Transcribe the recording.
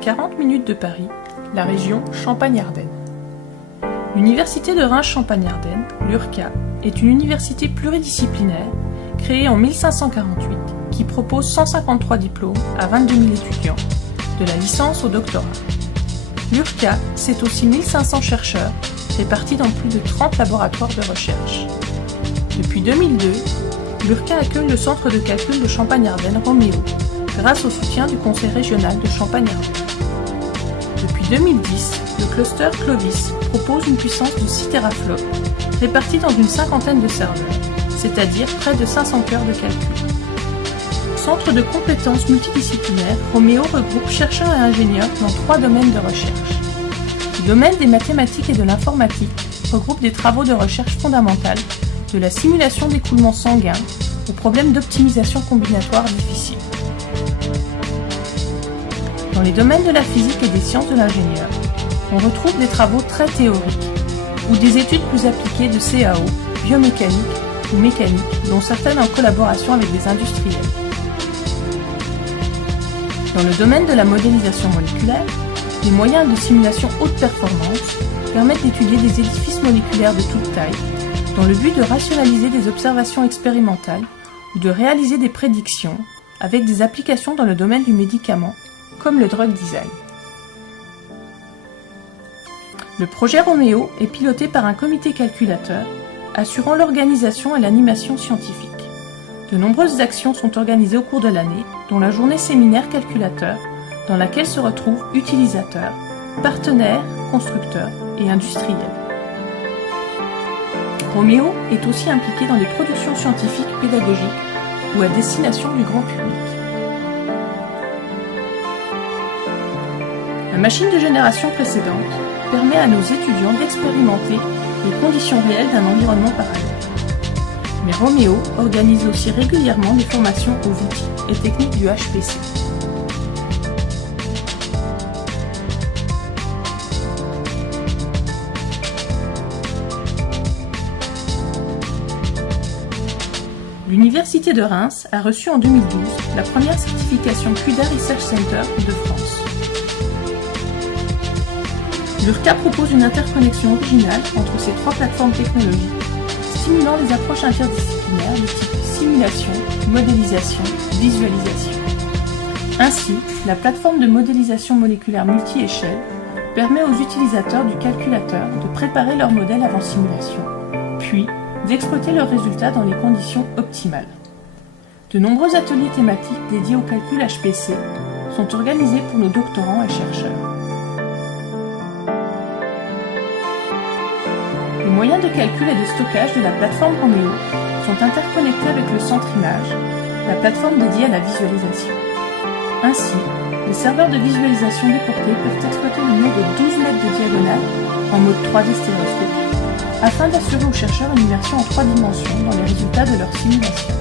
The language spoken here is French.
40 minutes de Paris, la région Champagne-Ardenne. L'Université de Reims-Champagne-Ardenne, l'URCA, est une université pluridisciplinaire créée en 1548 qui propose 153 diplômes à 22 000 étudiants, de la licence au doctorat. L'URCA, c'est aussi 1500 chercheurs répartis dans plus de 30 laboratoires de recherche. Depuis 2002, l'URCA accueille le centre de calcul de Champagne-Ardenne Roméo, grâce au soutien du Conseil régional de Champagne-Ardenne. Depuis 2010, le cluster Clovis propose une puissance de 6 teraflops, répartie dans une cinquantaine de serveurs, c'est-à-dire près de 500 cœurs de calcul. Centre de compétences multidisciplinaires, Roméo regroupe chercheurs et ingénieurs dans 3 domaines de recherche. Le domaine des mathématiques et de l'informatique regroupe des travaux de recherche fondamentale, de la simulation d'écoulement sanguin aux problèmes d'optimisation combinatoire difficiles. Dans les domaines de la physique et des sciences de l'ingénieur, on retrouve des travaux très théoriques ou des études plus appliquées de CAO, biomécanique ou mécanique, dont certaines en collaboration avec des industriels. Dans le domaine de la modélisation moléculaire, les moyens de simulation haute performance permettent d'étudier des édifices moléculaires de toute taille dans le but de rationaliser des observations expérimentales ou de réaliser des prédictions avec des applications dans le domaine du médicament, comme le drug design. Le projet Roméo est piloté par un comité calculateur assurant l'organisation et l'animation scientifique. De nombreuses actions sont organisées au cours de l'année, dont la journée séminaire calculateur, dans laquelle se retrouvent utilisateurs, partenaires, constructeurs et industriels. Roméo est aussi impliqué dans des productions scientifiques pédagogiques ou à destination du grand public. La machine de génération précédente permet à nos étudiants d'expérimenter les conditions réelles d'un environnement parallèle. Mais Roméo organise aussi régulièrement des formations aux outils et techniques du HPC. L'Université de Reims a reçu en 2012 la première certification CUDA Research Center de France. L'URCA propose une interconnexion originale entre ces 3 plateformes technologiques, stimulant les approches interdisciplinaires de type simulation, modélisation, visualisation. Ainsi, la plateforme de modélisation moléculaire multi-échelle permet aux utilisateurs du calculateur de préparer leur modèle avant simulation, puis d'exploiter leurs résultats dans les conditions optimales. De nombreux ateliers thématiques dédiés au calcul HPC sont organisés pour nos doctorants et chercheurs. Les moyens de calcul et de stockage de la plateforme Roméo sont interconnectés avec le centre image, la plateforme dédiée à la visualisation. Ainsi, les serveurs de visualisation déportés peuvent exploiter le mur de 12 mètres de diagonale en mode 3D stéréoscopique, afin d'assurer aux chercheurs une immersion en 3 dimensions dans les résultats de leur simulation.